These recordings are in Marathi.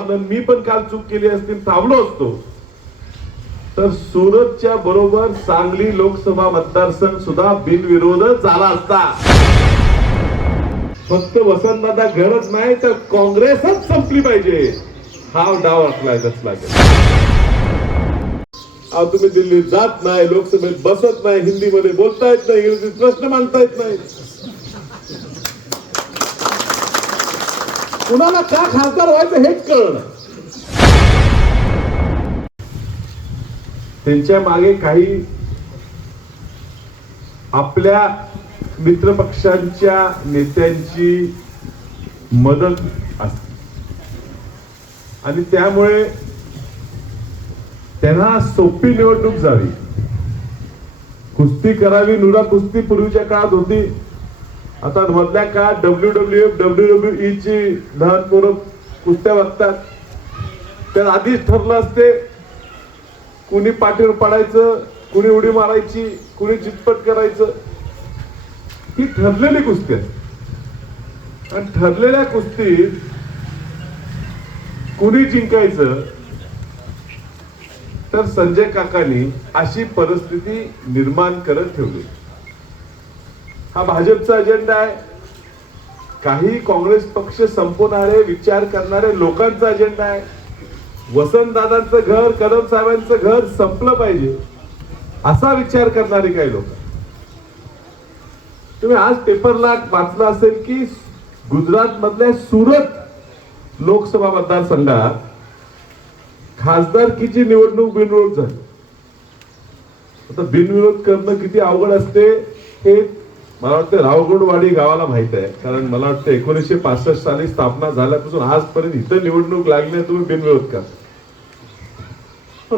मी पण काल चूक केली असतील थांबलो असतो तर सुरतच्या बरोबर सांगली लोकसभा मतदारसंघ सुद्धा बिनविरोध झाला असता फक्त वसंतदा गरज नाही तर काँग्रेसच संपली पाहिजे हा डाव असला तुम्ही दिल्लीत जात नाही लोकसभेत बसत नाही हिंदीमध्ये बोलता येत नाही प्रश्न मांडता येत नाही कुणाला का खासदार व्हायचं हेच कळलं त्यांच्या मागे काही आपल्या मित्रपक्षांच्या नेत्यांची मदत असते आणि त्यामुळे त्यांना सोपी निवडणूक जावी कुस्ती करावी नुरा कुस्ती पूर्वीच्या काळात होती आता मधल्या काळात W W F W W E ची लहान पोरं कुस्त्या वागतात त्यात आधीच ठरलं असते कुणी पाठीवर पडायचं कुणी उडी मारायची कुणी चितपट करायचं ही ठरलेली कुस्ती आहे आणि ठरलेल्या कुस्तीत कुणी जिंकायचं तर संजय काकांनी अशी परिस्थिती निर्माण करत ठेवली हा भाजपचा अजेंडा आहे काही काँग्रेस पक्ष संपवणारे विचार करणारे लोकांचा अजेंडा आहे वसंतदादांचं घर कदम साहेबांचं घर संपलं पाहिजे असा विचार करणारे काही लोक तुम्ही आज पेपरला वाचलं असेल की गुजरात मधल्या सुरत लोकसभा मतदारसंघात खासदारकीची निवडणूक बिनविरोध झाली आता बिनविरोध करणं किती अवघड असते हे मला वाटतं रावगुंडवाडी गावाला माहित आहे कारण मला वाटतं एकोणीसशे पासष्ट साली स्थापना झाल्यापासून आजपर्यंत इथं निवडणूक लागली तुम्ही बिनविरोध का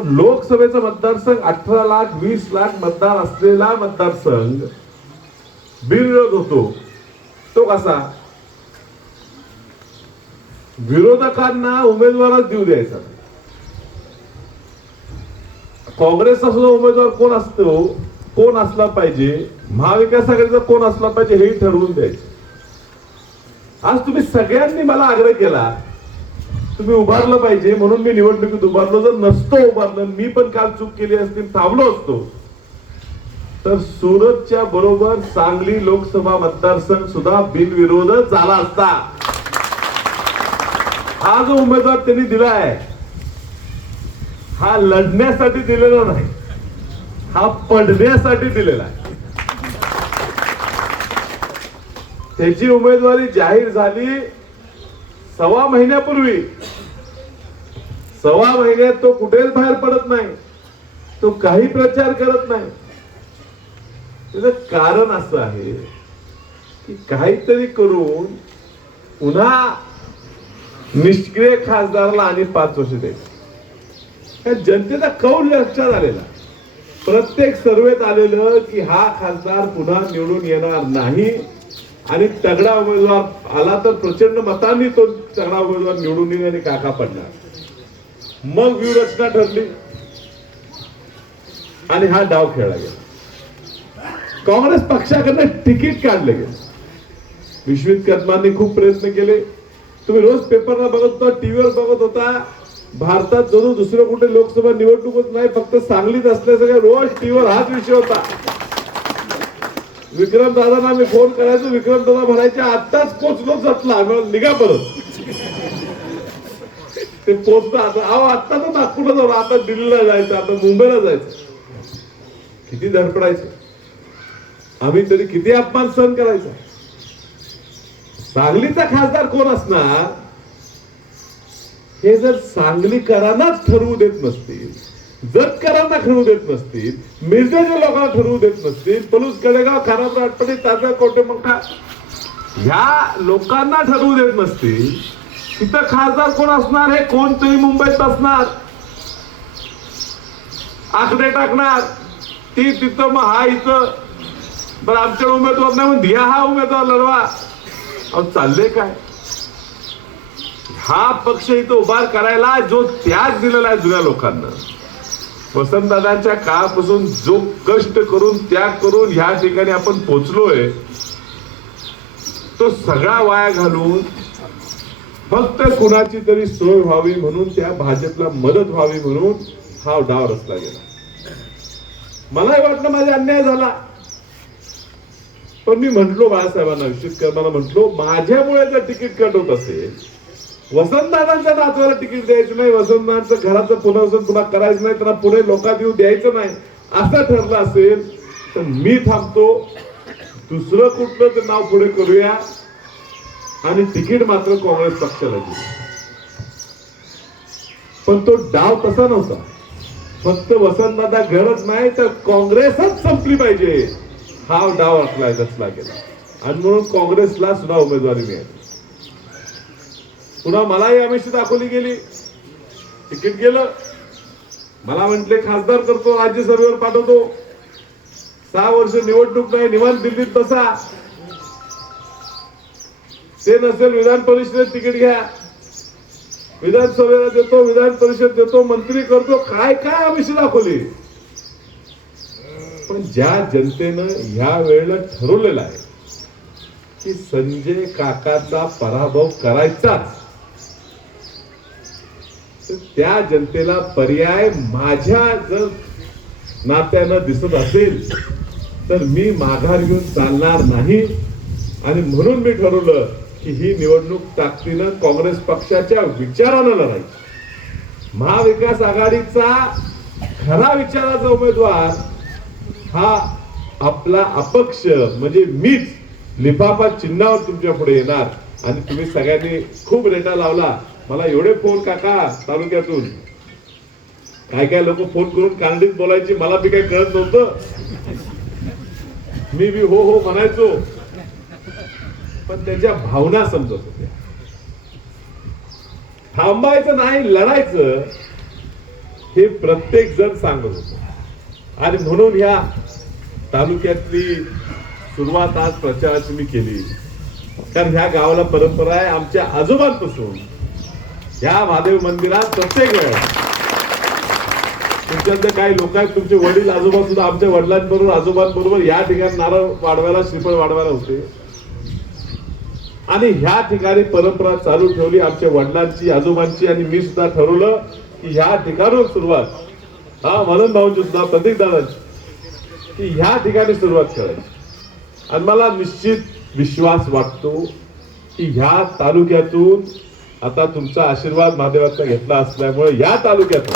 लोकसभेचा मतदारसंघ अठरा लाख वीस लाख मतदार असलेला मतदारसंघ बिनविरोध होतो तो कसा विरोधकांना उमेदवारच देऊ द्यायचा काँग्रेसचा सुद्धा उमेदवार कोण असतो कोण असला पाहिजे महाविकास आघाडीचा कोण असला पाहिजे हे ठरवून द्यायचं आज तुम्ही सगळ्यांनी मला आग्रह केला तुम्ही उभारलं पाहिजे म्हणून मी निवडणुकीत उभारलो जर नसतो उभारलं मी पण काल चूक केली असती थांबलो असतो तर सुरतच्या बरोबर सांगली लोकसभा मतदारसंघ सुद्धा बिनविरोध झाला असता हा जो उमेदवार त्यांनी दिलाय हा लढण्यासाठी दिलेला नाही हा पडण्यासाठी दिलेला आहे त्याची उमेदवारी जाहीर झाली सव्वा महिन्यापूर्वी सव्वा महिन्यात तो कुठेच बाहेर पडत नाही तो काही प्रचार करत नाही त्याच कारण असं आहे की काहीतरी करून पुन्हा निष्क्रिय खासदारला आणि पाच वर्ष द्यायचं जनतेचा कौल लक्षात आलेला प्रत्येक सर्वेत आलेलं की हा खासदार पुन्हा निवडून येणार नाही आणि तगडा उमेदवार आला तर प्रचंड मतांनी तो तगडा उमेदवार निवडून येईल आणि काका पडणार मग व्यूहरचना ठरली आणि हा डाव खेळला गेला काँग्रेस पक्षाकडनं तिकीट काढलं गेलं विश्वित कदमांनी खूप प्रयत्न केले तुम्ही रोज पेपरला बघत होता टीव्हीवर बघत होता भारतात जरूर दुसरं कुठे लोकसभा निवडणूकच नाही फक्त सांगलीत असल्याचं काय रोज टीव्हीवर हाच विषय होता विक्रम दादांना मी फोन करायचो विक्रम दादा म्हणायचे आताच पोचलो जातला निघा परत ते पोचत आता अहो आता तर नागपूरला जाऊ आता दिल्लीला जायचं आता मुंबईला जायचं किती धडपडायचं आम्ही तरी किती अपमान सहन करायचा सांगलीचा खासदार कोण असणार हे जर सांगलीकरांनाच ठरवू देत नसतील जतकरांना ठरवू देत नसतील मिरजेच्या लोकांना ठरवू देत नसतील पलूस कडेगाव खराब राटपणे ताज्या कोटे मोठा ह्या लोकांना ठरवू देत नसतील तिथं खासदार कोण असणार हे कोणतरी मुंबईत असणार आकडे टाकणार ती तिथं मग हा इथं बरं आमच्या उमेदवार नाही म्हणून हा उमेदवार लढवा चालले काय हा पक्ष इथं उभा करायला जो त्याग दिलेला आहे जुन्या लोकांना वसंतदादांच्या काळापासून जो कष्ट करून त्याग करून ह्या ठिकाणी आपण पोचलोय तो सगळा वाया घालून फक्त कुणाची तरी सोय व्हावी म्हणून त्या भाजपला मदत व्हावी म्हणून हा डाव रचला गेला मलाही वाटलं माझा अन्याय झाला पण मी म्हंटलो बाळासाहेबांना विशेष मला म्हटलो माझ्यामुळे जर तिकीट कट होत असेल वसंतदादांच्या नातवाला तिकीट द्यायचं नाही वसंतदादांचं घराचं पुनर्वसन तुला करायचं नाही त्यांना पुढे लोका येऊ द्यायचं नाही असं ठरलं असेल तर मी थांबतो दुसरं कुठलं ते नाव पुढे करूया आणि तिकीट मात्र काँग्रेस पक्षाला दिली पण तो डाव तसा नव्हता फक्त वसंतदादा घरच नाही तर काँग्रेसच संपली पाहिजे हा डाव असला गेला आणि म्हणून काँग्रेसला सुद्धा उमेदवारी मिळाली पुन्हा मलाही अमिषी दाखवली गेली तिकीट गेलं मला म्हटले खासदार करतो राज्यसभेवर पाठवतो सहा वर्ष निवडणूक नाही निवांत दिल्लीत तसा ते नसेल विधान परिषदेत तिकीट घ्या विधानसभेला देतो विधान परिषद देतो मंत्री करतो काय काय अमिषी दाखवली पण ज्या जनतेनं ह्या वेळेला ठरवलेलं आहे की संजय काकाचा पराभव करायचाच त्या जनतेला पर्याय माझ्या जर नात्यानं दिसत असेल तर मी माघार घेऊन चालणार नाही आणि म्हणून मी ठरवलं की ही निवडणूक ताकदीनं काँग्रेस पक्षाच्या विचारानं लढाई महाविकास आघाडीचा खरा विचाराचा उमेदवार हा आपला अपक्ष म्हणजे मीच लिफाफा चिन्हावर तुमच्या पुढे येणार आणि तुम्ही सगळ्यांनी खूप रेटा लावला मला एवढे फोन काका तालुक्यातून काय काय लोक फोन करून कांडीत बोलायची मला बी काय कळत नव्हतं मी बी हो हो म्हणायचो पण त्याच्या भावना समजत होत्या थांबायचं नाही लढायचं हे प्रत्येक जण सांगत होत आणि म्हणून ह्या तालुक्यातली सुरुवात आज प्रचाराची मी केली कारण ह्या गावाला परंपरा आहे आमच्या आजोबांपासून या महादेव मंदिरात प्रत्येक वेळ तुमच्यातले काही लोक आहेत तुमचे वडील आजोबा सुद्धा आमच्या वडिलांबरोबर आजोबांबरोबर या ठिकाणी नारळ वाढवायला श्रीफळ वाढवायला होते आणि ह्या ठिकाणी परंपरा चालू ठेवली आमच्या वडिलांची आजोबांची आणि मी सुद्धा ठरवलं की ह्या ठिकाणून सुरुवात हा मदन भाऊंची सुद्धा प्रतीक दादांची की ह्या ठिकाणी सुरुवात करायची आणि मला निश्चित विश्वास वाटतो की ह्या तालुक्यातून आता तुमचा आशीर्वाद महादेवाचा घेतला असल्यामुळे या तालुक्यात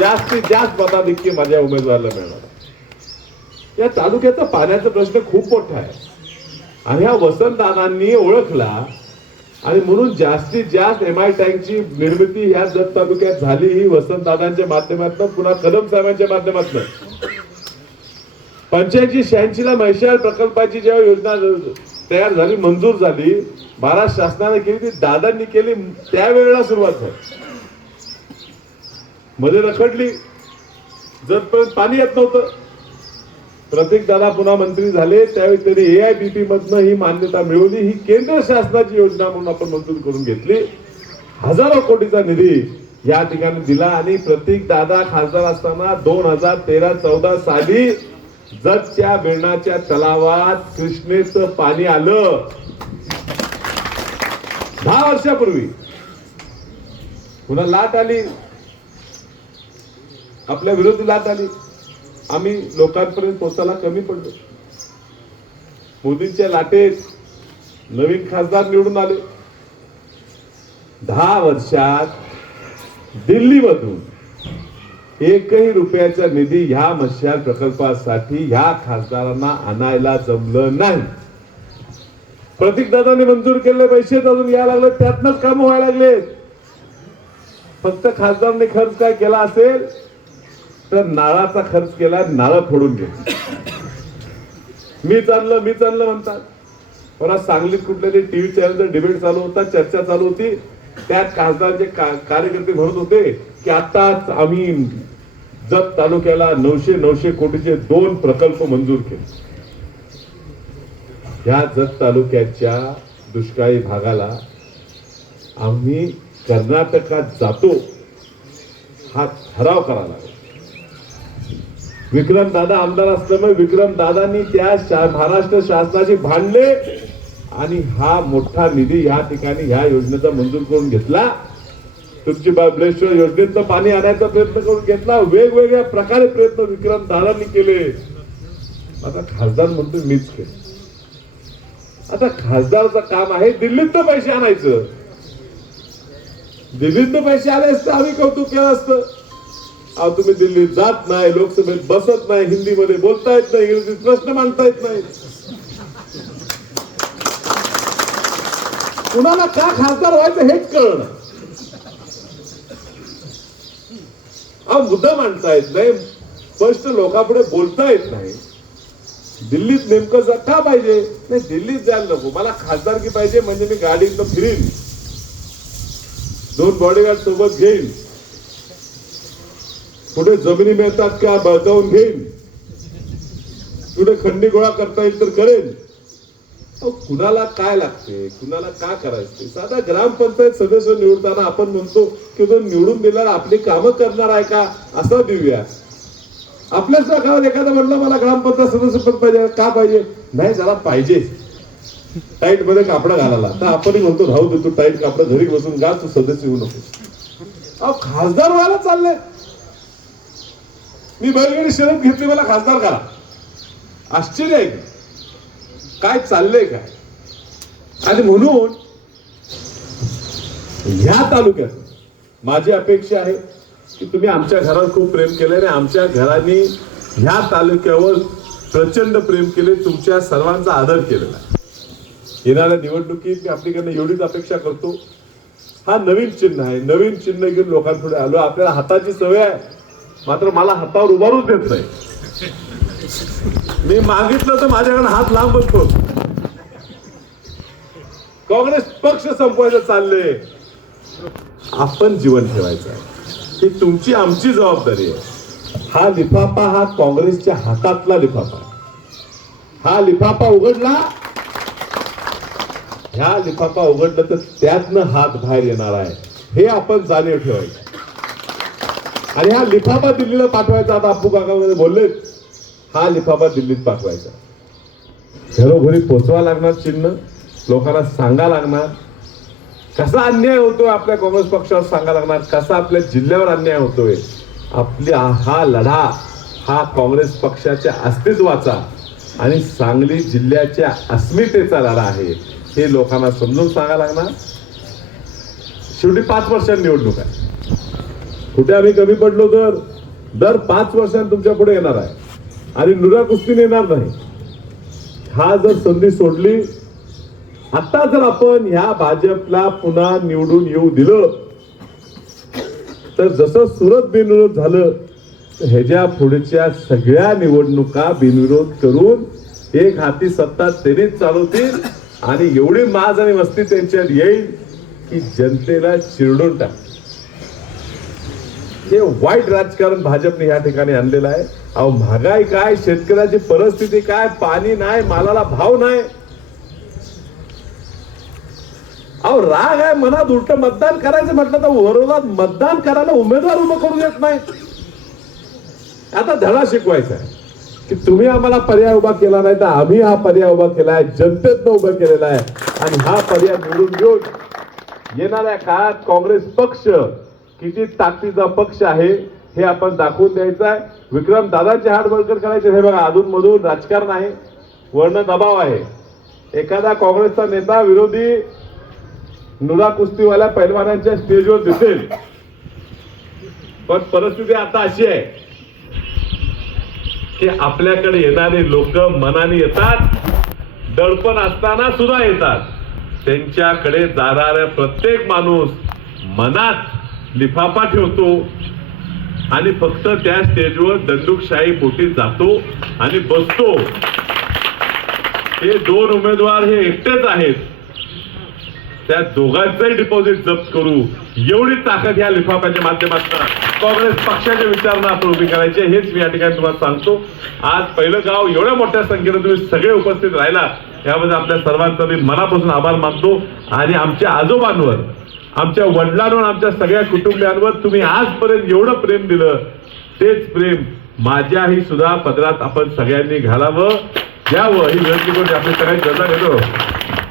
जास्तीत जास्त मताधिक्य माझ्या उमेदवाराला मिळणार या तालुक्याचा पाण्याचा प्रश्न खूप मोठा आहे आणि ह्या वसंतदानांनी ओळखला आणि म्हणून जास्तीत जास्त एम आय टँकची निर्मिती ह्या जत तालुक्यात झाली ही वसंतदादांच्या माध्यमातून पुन्हा कदम साहेबांच्या माध्यमातून पंच्याऐंशी शहाऐंशीला ला म्हैशाळ प्रकल्पाची जेव्हा योजना तयार झाली मंजूर झाली महाराष्ट्र शासनाने केली ती दादांनी केली त्यावेळेला सुरुवात झाली मध्ये रखडली जरपर्यंत पाणी येत नव्हतं प्रत्येक दादा पुन्हा मंत्री झाले त्यावेळी तरी ए आय बी पी मधनं ही मान्यता मिळवली ही केंद्र शासनाची योजना म्हणून आपण मंजूर करून घेतली हजारो कोटीचा निधी या ठिकाणी दिला आणि प्रत्येक दादा खासदार असताना दोन हजार तेरा चौदा साली त्या वेणाच्या तलावात कृष्णेचं पाणी आलं दहा वर्षापूर्वी पुन्हा लाट आली आपल्या विरोधी लाट आली आम्ही लोकांपर्यंत पोचायला कमी पडलो मोदींच्या लाटेत नवीन खासदार निवडून आले दहा वर्षात दिल्लीमधून एकही रुपयाचा निधी ह्या मशा प्रकल्पासाठी ह्या खासदारांना आणायला जमलं नाही प्रतीकदादाने मंजूर केले पैसे अजून या लागले त्यातनच काम व्हायला लागले फक्त खासदारने खर्च काय केला असेल तर नाळाचा खर्च केला नाळ फोडून घे मी चाललं मी चाललं म्हणतात पण आज सांगलीत कुठल्या तरी टीव्ही चॅनलचा डिबेट चालू होता चर्चा चालू होती त्यात खासदारचे कार्यकर्ते म्हणत होते की आता आम्ही जत तालुक्याला नऊशे नऊशे कोटीचे दोन प्रकल्प मंजूर केले ह्या जत तालुक्याच्या दुष्काळी भागाला आम्ही कर्नाटकात जातो हा ठराव करा लागला विक्रम दादा आमदार असल्यामुळे विक्रम दादांनी त्या शा, महाराष्ट्र शासनाचे भांडले आणि हा मोठा निधी या ठिकाणी ह्या योजनेचा मंजूर करून घेतला तुमची ब्रेश्वर योजनेतलं पाणी आणायचा प्रयत्न करून घेतला वेगवेगळ्या प्रकारे प्रयत्न विक्रम दादांनी केले आता खासदार म्हणतो मीच केलं आता खासदारचं काम आहे दिल्लीत पैसे आणायचं दिल्लीत पैसे आले असतं आम्ही कौतुक केलं असतं अहो तुम्ही दिल्लीत जात नाही लोकसभेत बसत नाही हिंदीमध्ये बोलता येत नाही इंग्रजीत प्रश्न मांडता येत नाही कुणाला का खासदार व्हायचं हेच कळलं हा मुद्दा मांडता येत नाही स्पष्ट लोकांपुढे बोलता येत नाही दिल्लीत नेमकं का पाहिजे नाही दिल्लीत जायला नको मला खासदारकी पाहिजे म्हणजे मी इथं फिरीन दोन बॉडीगार्ड सोबत घेईन कुठे जमिनी मिळतात का बळकावून घेईन कुठे खंडी गोळा करता येईल तर करेल कुणाला काय लागते कुणाला का करायचं साधा ग्रामपंचायत सदस्य निवडताना आपण म्हणतो की तो निवडून दिला आपली कामं करणार आहे का असा देऊया आपल्याच गावात एखादा म्हटलं मला ग्रामपंचायत सदस्य पण पाहिजे का पाहिजे नाही जरा पाहिजे टाईट मध्ये कापडा घालायला तर आपणही म्हणतो राहू दे तू टाईट कापड घरी बसून गा तू सदस्य होऊ नको अहो खासदार व्हायला चाललंय मी बैलगाडी शरद घेतली मला खासदार करा आश्चर्य आहे काय चाललंय काय आणि म्हणून या तालुक्यात माझी अपेक्षा आहे की तुम्ही आमच्या घरावर खूप प्रेम केलं आणि आमच्या घराने ह्या तालुक्यावर प्रचंड प्रेम केले तुमच्या सर्वांचा आदर केलेला येणाऱ्या निवडणुकीत मी आपल्याकडनं एवढीच अपेक्षा करतो हा नवीन चिन्ह आहे नवीन चिन्ह घेऊन लोकांपुढे आलो आपल्याला हाताची सवय आहे मात्र मला हातावर उभारूच देत नाही मी मागितलं तर माझ्याकडे हात लांब असतो काँग्रेस पक्ष संपवायचं चालले आपण जीवन ठेवायचं ही तुमची आमची जबाबदारी आहे हा लिफाफा हा काँग्रेसच्या हातातला लिफाफा हा लिफाफा उघडला ह्या लिफाफा उघडलं तर त्यातनं हात बाहेर येणार आहे हे आपण जाणीव ठेवायचं आणि हा लिफाफा दिल्लीला पाठवायचा आता आपू काका बोललेत हा लिफाफा दिल्लीत पाठवायचा घरोघरी पोचवा लागणार चिन्ह लोकांना सांगा लागणार कसा अन्याय होतोय आपल्या काँग्रेस पक्षावर सांगा लागणार कसा आपल्या जिल्ह्यावर अन्याय होतोय आपली हा लढा हा काँग्रेस पक्षाच्या अस्तित्वाचा आणि सांगली जिल्ह्याच्या अस्मितेचा लढा आहे हे लोकांना समजून सांगा लागणार शेवटी पाच वर्षांनी निवडणूक आहे कुठे आम्ही कमी पडलो तर दर पाच वर्षांनी तुमच्या पुढे येणार आहे आणि नुरा कुस्तीने नेणार नाही हा जर संधी सोडली आता जर आपण ह्या भाजपला पुन्हा निवडून येऊ दिलं तर जसं सुरत बिनविरोध झालं ह्याच्या पुढच्या सगळ्या निवडणुका बिनविरोध करून एक हाती सत्ता त्यांनीच चालवतील आणि एवढी माज आणि वस्ती त्यांच्यात येईल की जनतेला चिरडून टाक हे वाईट राजकारण भाजपने या ठिकाणी आणलेलं आहे अहो महागाई काय शेतकऱ्याची परिस्थिती काय पाणी नाही मालाला भाव नाही अहो राग आहे मनात उलट मतदान करायचं म्हटलं तर वरोधात मतदान करायला उमेदवार उभं करू देत नाही आता धडा शिकवायचा आहे की तुम्ही आम्हाला पर्याय उभा केला नाही तर आम्ही हा पर्याय उभा केला आहे जनतेतनं उभा केलेला आहे आणि हा पर्याय निवडून घेऊन येणाऱ्या काळात काँग्रेस पक्ष किती ताकदीचा पक्ष आहे हे आपण दाखवून द्यायचं आहे विक्रम दादांचे बळकट करायचे हे बघा मधून राजकारण आहे वर्ण दबाव आहे एखादा काँग्रेसचा नेता विरोधी नुरा कुस्तीवाल्या पैलवानांच्या स्टेजवर दिसेल पण परिस्थिती आता अशी आहे की आपल्याकडे येणारे लोक मनाने येतात दडपण असताना सुद्धा येतात त्यांच्याकडे जाणारा प्रत्येक माणूस मनात लिफाफा ठेवतो आणि फक्त त्या स्टेजवर दंडुकशाही पोटी जातो आणि बसतो हे दोन उमेदवार हे एकटेच आहेत त्या दोघांचंही डिपॉझिट जप्त करू एवढी ताकद या लिफाफ्याच्या माध्यमातून काँग्रेस पक्षाच्या ना आपण उभी करायची हेच मी या ठिकाणी तुम्हाला सांगतो आज पहिलं गाव एवढ्या मोठ्या संख्येनं तुम्ही सगळे उपस्थित राहिला यामध्ये आपल्या सर्वांचा मी मनापासून आभार मानतो आणि आमच्या आजोबांवर आमच्या वडिलांवर आमच्या सगळ्या कुटुंबियांवर तुम्ही आजपर्यंत एवढं प्रेम दिलं तेच प्रेम माझ्याही सुद्धा पदरात आपण सगळ्यांनी घालावं द्यावं ही विनंती करून आपली सगळ्यांनी गरजा घेतो